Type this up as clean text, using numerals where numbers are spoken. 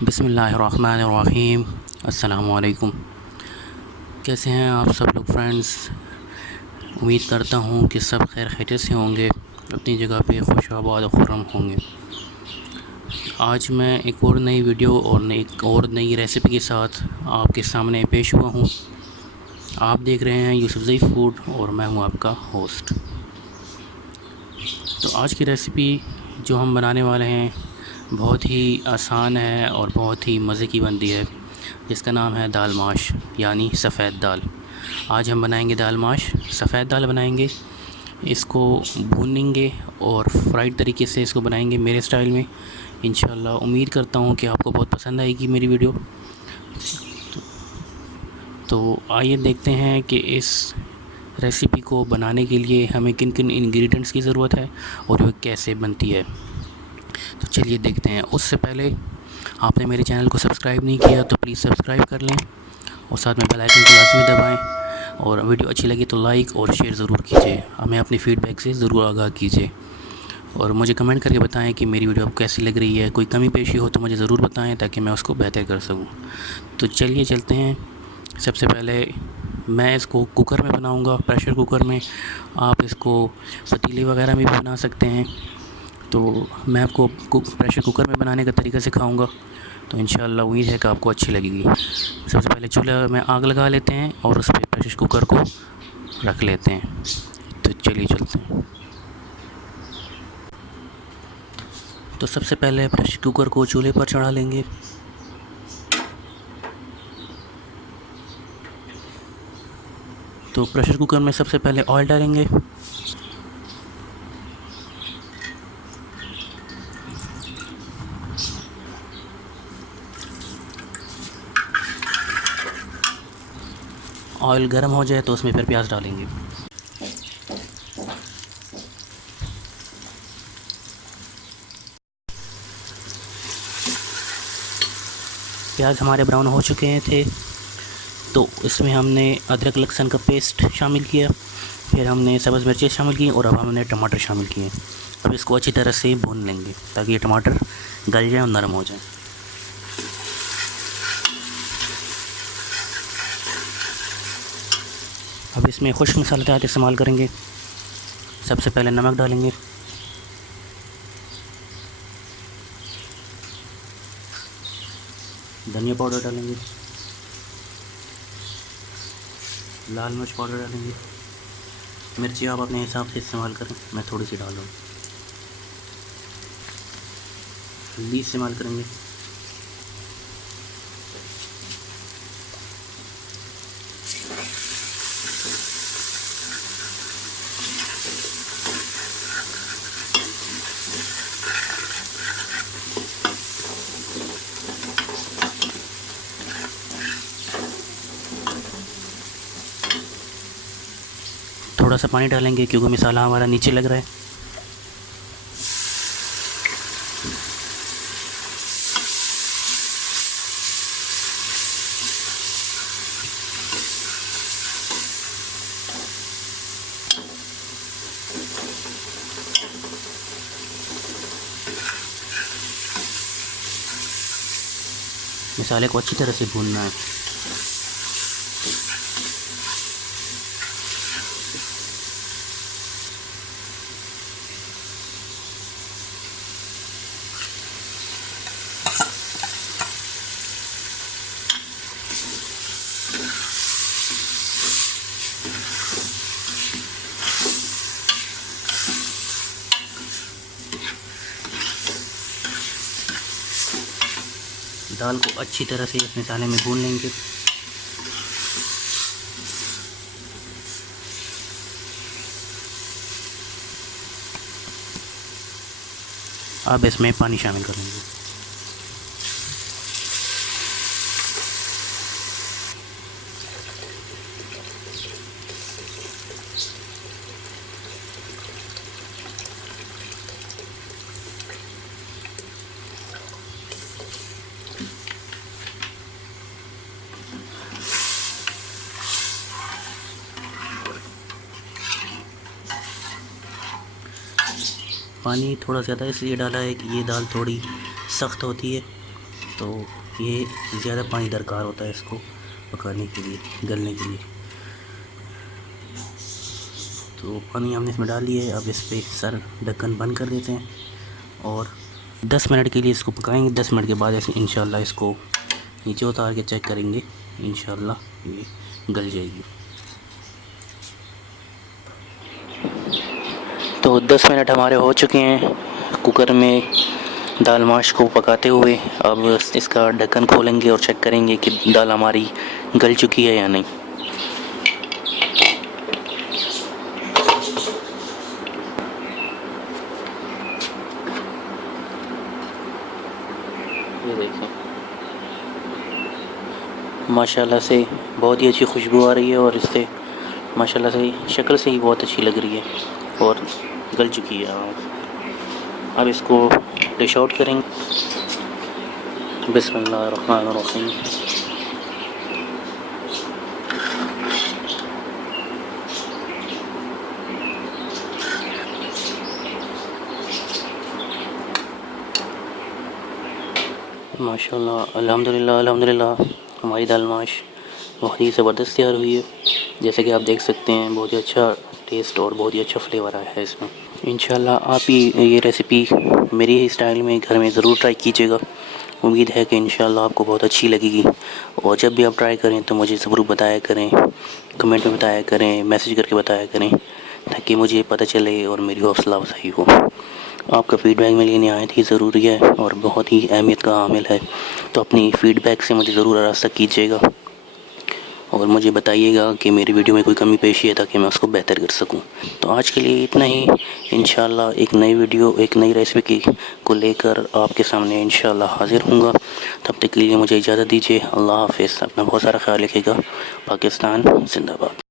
बिस्मिल्लाहिर्रहमानिर्रहीम। अस्सलामु अलैकुम। कैसे हैं आप सब लोग फ्रेंड्स। उम्मीद करता हूँ कि सब खैर खैरियत से होंगे, अपनी जगह पे खुश आबाद और खुर्रम होंगे। आज मैं एक और नई वीडियो और एक और नई रेसिपी के साथ आपके सामने पेश हुआ हूँ। आप देख रहे हैं यूसुफ़ज़ई फूड और मैं हूँ आपका होस्ट। तो आज की रेसिपी जो हम बनाने वाले हैं बहुत ही आसान है और बहुत ही मज़े की बनती है, जिसका नाम है दाल माश यानी सफ़ेद दाल। आज हम बनाएंगे दाल माश, सफ़ेद दाल बनाएंगे। इसको भूनेंगे और फ्राइड तरीके से इसको बनाएंगे मेरे स्टाइल में। इंशाल्लाह उम्मीद करता हूँ कि आपको बहुत पसंद आएगी मेरी वीडियो। तो आइए देखते हैं कि इस रेसिपी को बनाने के लिए हमें किन किन इंग्रेडिएंट्स की ज़रूरत है और वह कैसे बनती है। तो चलिए देखते हैं। उससे पहले आपने मेरे चैनल को सब्सक्राइब नहीं किया तो प्लीज़ सब्सक्राइब कर लें और साथ में बेल आइकन को लाज़मी दबाएं और वीडियो अच्छी लगी तो लाइक और शेयर ज़रूर कीजिए। हमें अपनी फ़ीडबैक से ज़रूर आगाह कीजिए और मुझे कमेंट करके बताएं कि मेरी वीडियो आपको कैसी लग रही है। कोई कमी पेशी हो तो मुझे ज़रूर बताएं ताकि मैं उसको बेहतर कर सकूँ। तो चलिए चलते हैं। सबसे पहले मैं इसको कुकर में बनाऊँगा, प्रेशर कुकर में। आप इसको पतीले वगैरह में भी बना सकते हैं। तो मैं आपको प्रेशर कुकर में बनाने का तरीका सिखाऊंगा, तो इंशाल्लाह उम्मीद है कि आपको अच्छी लगेगी। सबसे पहले चूल्हा में आग लगा लेते हैं और उस पर प्रेशर कुकर को रख लेते हैं। तो चलिए चलते हैं। तो सबसे पहले प्रेशर कुकर को चूल्हे पर चढ़ा लेंगे। तो प्रेशर कुकर में सबसे पहले ऑयल डालेंगे। ऑयल गर्म हो जाए तो उसमें फिर प्याज डालेंगे। प्याज हमारे ब्राउन हो चुके थे तो इसमें हमने अदरक लहसुन का पेस्ट शामिल किया, फिर हमने सब्ज़ मिर्चें शामिल की और अब हमने टमाटर शामिल किए। अब इसको अच्छी तरह से भून लेंगे ताकि ये टमाटर गल जाए और नरम हो जाए। अब इसमें खुश्क मसालेदार इस्तेमाल करेंगे। सबसे पहले नमक डालेंगे, धनिया पाउडर डालेंगे, लाल मिर्च पाउडर डालेंगे। मिर्ची आप अपने हिसाब से इस्तेमाल करें, मैं थोड़ी सी डाल रहा हूँ। हल्दी इस्तेमाल करेंगे। थोड़ा सा पानी डालेंगे क्योंकि मसाला हमारा नीचे लग रहा है। मसाले को अच्छी तरह से भूनना है। दाल को अच्छी तरह से इस मसाले में भून लेंगे। अब इसमें पानी शामिल करेंगे। पानी थोड़ा ज़्यादा इसलिए डाला है कि ये दाल थोड़ी सख्त होती है, तो ये ज़्यादा पानी दरकार होता है इसको पकाने के लिए, गलने के लिए। तो पानी हमने इसमें डाल लिया है। अब इस पर सर ढक्कन बंद कर देते हैं और 10 मिनट के लिए इसको पकाएंगे। 10 मिनट के बाद ऐसे इंशाल्लाह इसको नीचे उतार के चेक करेंगे, इंशाल्लाह ये गल जाएगी। तो 10 मिनट हमारे हो चुके हैं कुकर में दाल माश को पकाते हुए। अब इसका ढक्कन खोलेंगे और चेक करेंगे कि दाल हमारी गल चुकी है या नहीं। ये देखें, माशाल्लाह से बहुत ही अच्छी खुशबू आ रही है और इससे माशाल्लाह से शक्ल से ही बहुत अच्छी लग रही है और गल चुकी है। अब इसको डिश आउट करेंगे। बिस्मिल्लाहिर्रहमानिर्रहीम। माशाल्लाह, अल्हम्दुलिल्लाह अल्हम्दुलिल्लाह, हमारी दाल माश बहुत ही ज़बरदस्त तैयार हुई है। जैसे कि आप देख सकते हैं बहुत ही अच्छा टेस्ट और बहुत ही अच्छा फ्लेवर आया है इसमें। इंशाल्लाह आप ही ये रेसिपी मेरी ही स्टाइल में घर में ज़रूर ट्राई कीजिएगा। उम्मीद है कि इंशाल्लाह आपको बहुत अच्छी लगेगी। और जब भी आप ट्राई करें तो मुझे ज़रूर बताया करें, कमेंट में बताया करें, मैसेज करके बताया करें, ताकि मुझे पता चले और मेरी हौसला अफजाई हो। आपका फ़ीडबैक मेरे लिए निहायत ही ज़रूरी है और बहुत ही अहमियत का हामिल है। तो अपनी फ़ीडबैक से मुझे ज़रूर आरास्ता कीजिएगा और मुझे बताइएगा कि मेरी वीडियो में कोई कमी पेशी है ताकि मैं उसको बेहतर कर सकूं। तो आज के लिए इतना ही। इंशाल्लाह एक नई वीडियो, एक नई रेसिपी को लेकर आपके सामने इंशाल्लाह हाज़िर हूँगा। तब तक के लिए मुझे इजाज़त दीजिए। अल्लाह हाफ़िज़। अपना बहुत सारा ख्याल रखिएगा। पाकिस्तान जिंदाबाद।